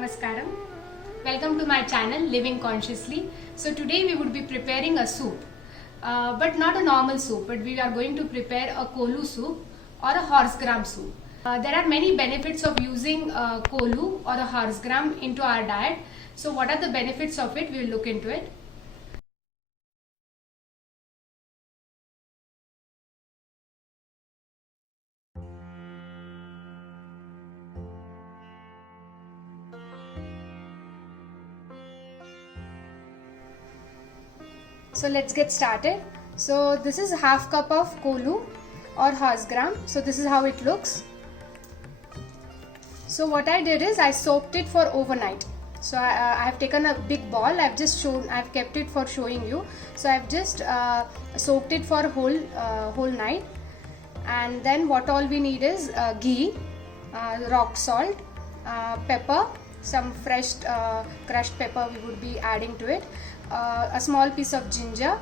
Namaskaram. Welcome to my channel Living Consciously. So today we would be preparing a soup, but not a normal soup, but we are going to prepare a kolu soup or a horse gram soup. There are many benefits of using kolu or a horse gram into our diet. So what are the benefits of it? We will look into it. So let's get started. So this is half cup of kolu or horse gram. So this is how it looks. So what I did is I soaked it for overnight. So I have taken a big ball. I've kept it for showing you. So I've just soaked it for whole night. And then what all we need is ghee, rock salt, pepper, some fresh crushed pepper we would be adding to it, a small piece of ginger.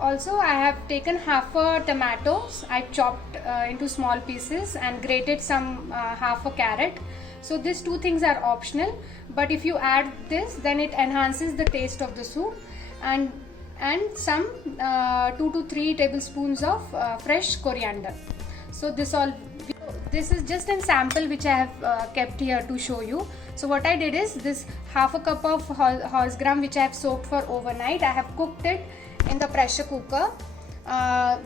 Also I have taken half a tomato. I chopped into small pieces and grated some half a carrot. So these two things are optional, but if you add this, then it enhances the taste of the soup. And some 2 to 3 tablespoons of fresh coriander. So this is just a sample which I have kept here to show you. So what I did is this half a cup of horse gram which I have soaked for overnight, I have cooked it in the pressure cooker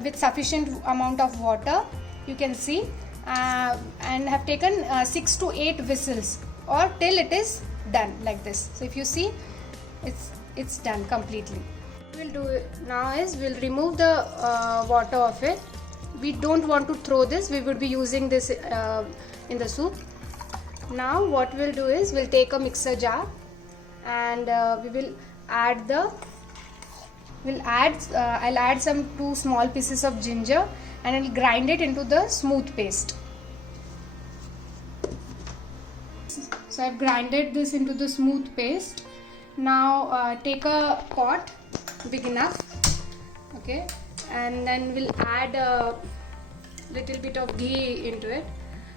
with sufficient amount of water, you can see, and have taken 6 to 8 whistles or till it is done like this. So if you see, it's done completely. What we'll do now is we'll remove the water of it. We don't want to throw this, we would be using this in the soup. Now what we'll do is we'll take a mixer jar and we will add I'll add some 2 small pieces of ginger and I'll grind it into the smooth paste. So I've grinded this into the smooth paste. Now take a pot big enough, okay, and then we'll add a little bit of ghee into it.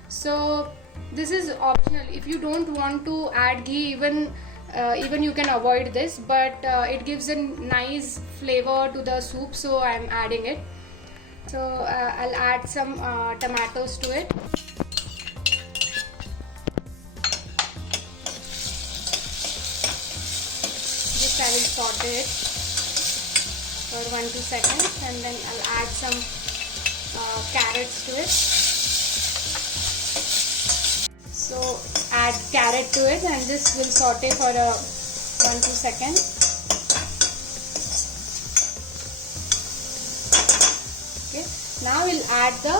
So this is optional. If you don't want to add ghee, even you can avoid this, but it gives a nice flavor to the soup, so I'm adding it. So I'll add some tomatoes to it. Just I will saute it for 1-2 seconds, and then I'll add some carrots to it. So add carrot to it and this will saute for 1-2 seconds. Okay, now we'll add the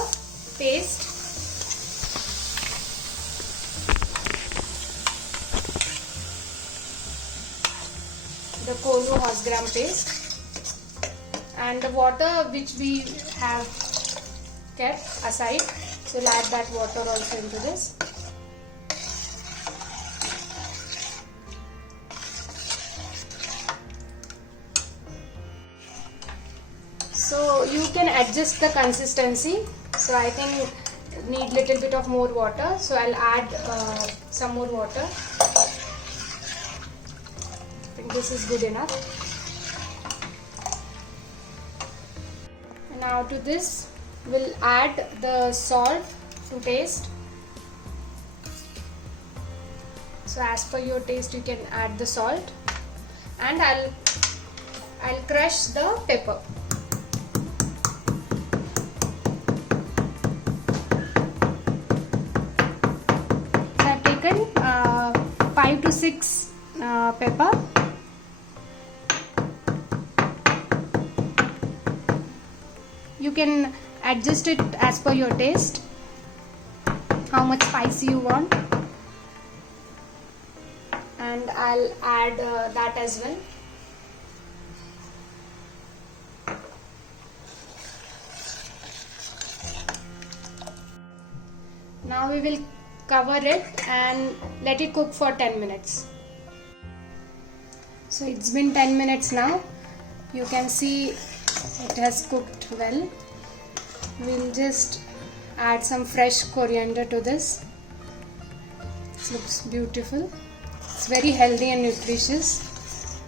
paste. The kolu horse gram paste. And the water which we have kept aside, so we'll add that water also into this. So you can adjust the consistency. So I think need little bit of more water, so I'll add some more water. I think this is good enough. Now to this we'll add the salt to taste. So as per your taste you can add the salt, and I'll crush the pepper. So I've taken 5 to 6 pepper. You can adjust it as per your taste, how much spicy you want, and I'll add that as well. Now we will cover it and let it cook for 10 minutes. So it's been 10 minutes now. You can see it has cooked well. We'll just add some fresh coriander to this. This looks beautiful. It's very healthy and nutritious.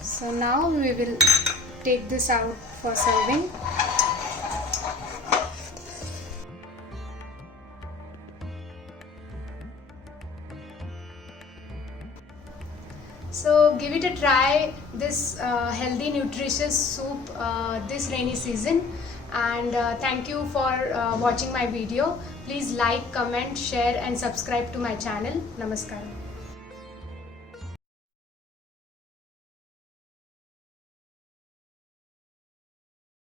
So now we will take this out for serving. So give it a try, this healthy nutritious soup this rainy season. And thank you for watching my video. Please like, comment, share and subscribe to my channel. Namaskaram.